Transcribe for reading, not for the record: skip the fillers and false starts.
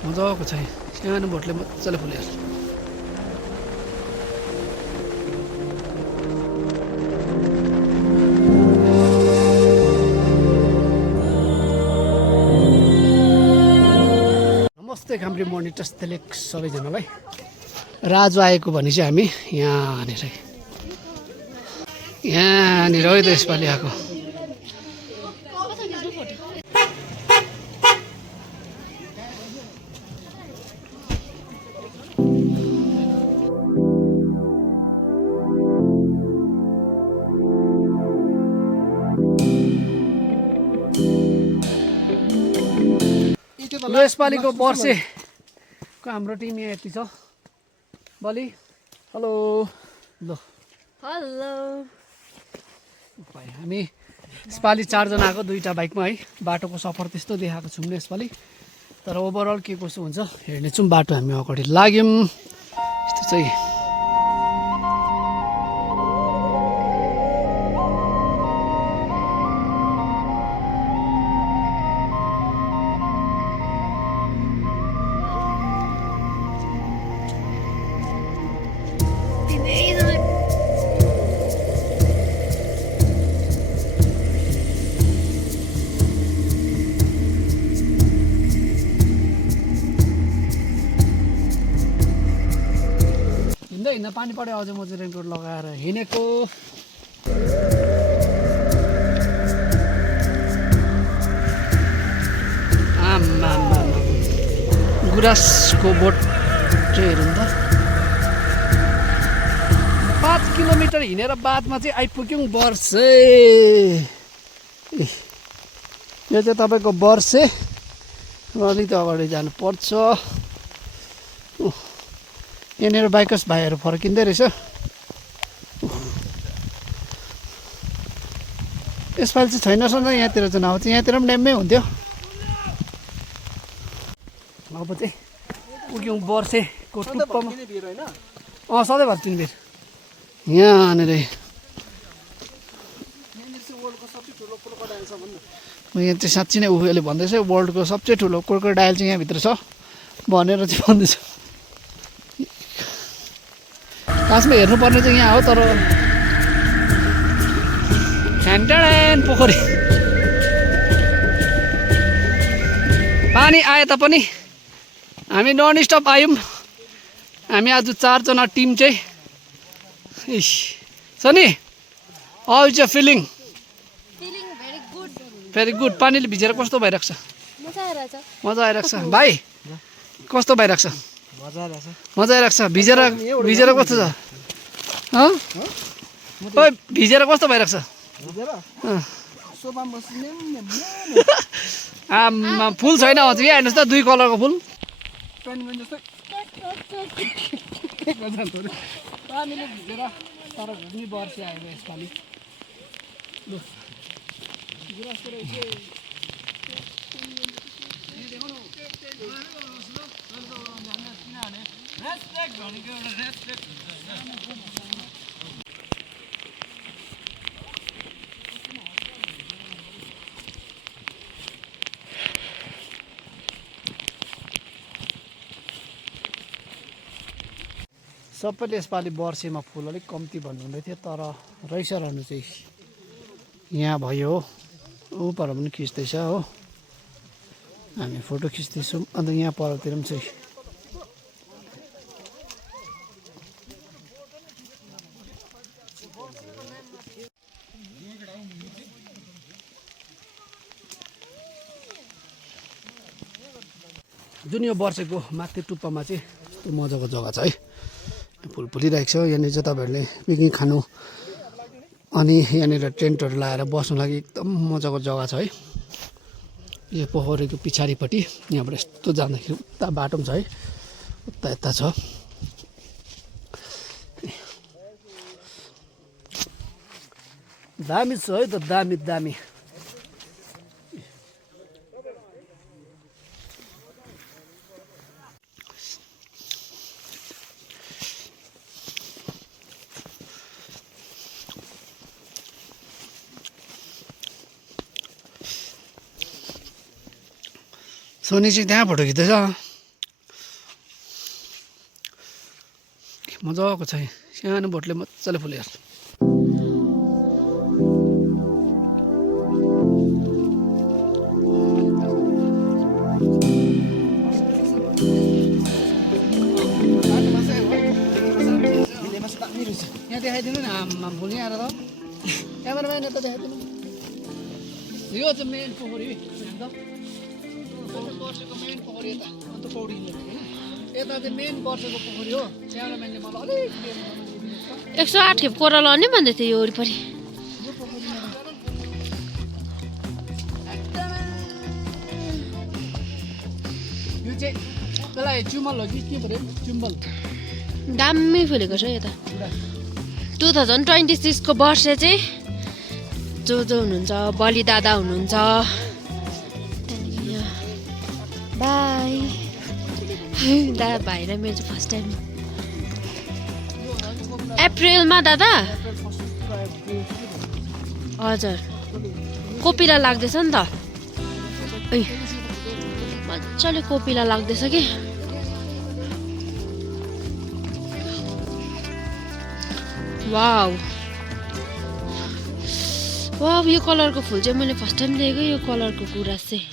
मजाको छ सानो बोटले मजाले फुलेर नमस्ते काम्री मोनिटर्स तेलेक सबैजनालाई राजु आएको भने चाहिँ हामी यहाँनिर है त यसपालि आएको यसपालिको वर्षेको हाम्रो टिम यहाँ यति छ बलि हेलो ल हेलो हामी यसपालि 4 जना आएको 2टा बाइकमा है बाटोको सफर त्यस्तो देखाएको छौँ यसपालि तर ओभरअल के कसो हुन्छ हेर्नेछौँ बाटो हामी अगाडि लाग्यौँ यस्तो चाहिँ हिँड्दा पानी पऱ्यो अझै म चाहिँ रेनकोट लगाएर हिँडेको आमा गुराँसको बोट चाहिँ हेरौँ त 5 किलोमिटर हिँडेर बादमा चाहिँ आइपुग्यौँ वर्षे यो चाहिँ तपाईँको वर्षे अलिकति अगाडि जानुपर्छ यहाँनिर बाइकर्स भाइहरू फर्किँदै रहेछ यसपालि चाहिँ छैन रहेछ यहाँतिर चाहिँ नआउँछ यहाँतिर पनि ड्याममै हुन्थ्यो अब चाहिँ पुग्यौँ वर्षेको टुप्पोमा सधैँभरि 3 बेर यहाँनिर यहाँ चाहिँ साँच्ची नै उले भन्दैछ वर्ल्डको सबसे ठुलो क्रोकोडाइल चाहिँ यहाँभित्र छ भनेर चाहिँ भन्दैछ खासमा हेर्नुपर्ने चाहिँ यहाँ हो तर ठ्यान्टान पोखरी पानी आए तापनि हामी नन स्टप आयौँ हामी आज 4 जना टिम चाहिँ Sunny how is your feeling very good पानीले भिजेर कस्तो भइरहेको छ मजा आइरहेको छ भाइ कस्तो भइरहेको छ मजा आइरहेको छ भिजेर कस्तो छ ओइ भिजेर कस्तो भइरहेको छ आमा फुल छैन यहाँ हेर्नुहोस् त 2 कलरको फुल पानीले भिजेर तर घुम्ने वर्षे आयो यसपालि सबैले यसपालि वर्षेमा फुल अलिक कम्ती भन्नुहुँदै थियो तर रहेछ रहनु चाहिँ यहाँ भयो ऊ पर पनि खिच्दैछ हो हामी फोटो खिच्दैछौँ अन्त यहाँ परतिर पनि चाहिँ जुन यो वर्षेको माथि टुप्पामा चाहिँ यस्तो मजाको जग्गा छ है फुल फुलिरहेको छ यहाँनिर चाहिँ तपाईँहरूले पिकनिक खानु अनि यहाँनिर टेन्टहरू लगाएर बस्नु लागि एकदम मजाको जग्गा छ है यो पोखरीको पछाडिपट्टि यहाँबाट यस्तो जाँदाखेरि उता बाटो पनि छ है उता यता छ दामी छ है त दामी दामी सोनी चाहिँ त्यहाँ फोटो खिच्दैछ मजाको छ सानो बोटले मजाले फुल्यो यहाँ देखाइदिनु न भुल यहाँ आएर त क्यामेराम्यान यता देखाइदिनु यो चाहिँ मेन पोखरी वर्षको मेन पोखरी यता अन्त पौडी यता चाहिँ मेन वर्षको पोखरी हो क्यामेराम्यानले मलाई अलिक 108 खेप कोरा लाउने भन्दै थियो यो वरिपरि यो चाहिँ त्यसलाई चुम्बल हो कि के पऱ्यो चुम्बल दामी फुलेको छ यो त 2026 को वर्ष चाहिँ जो हुनुहुन्छ बलि दादा हुनुहुन्छ बाई दादा भाइ र मेरो चाहिँ फर्स्ट टाइम अप्रिलमा दादा हजुर कोपिला लाग्दैछ नि त मजाले कोपिला लाग्दैछ कि वाउ वाउ यो कलरको फुल चाहिँ मैले फर्स्ट टाइम देखेको यो कलरको गुराँस चाहिँ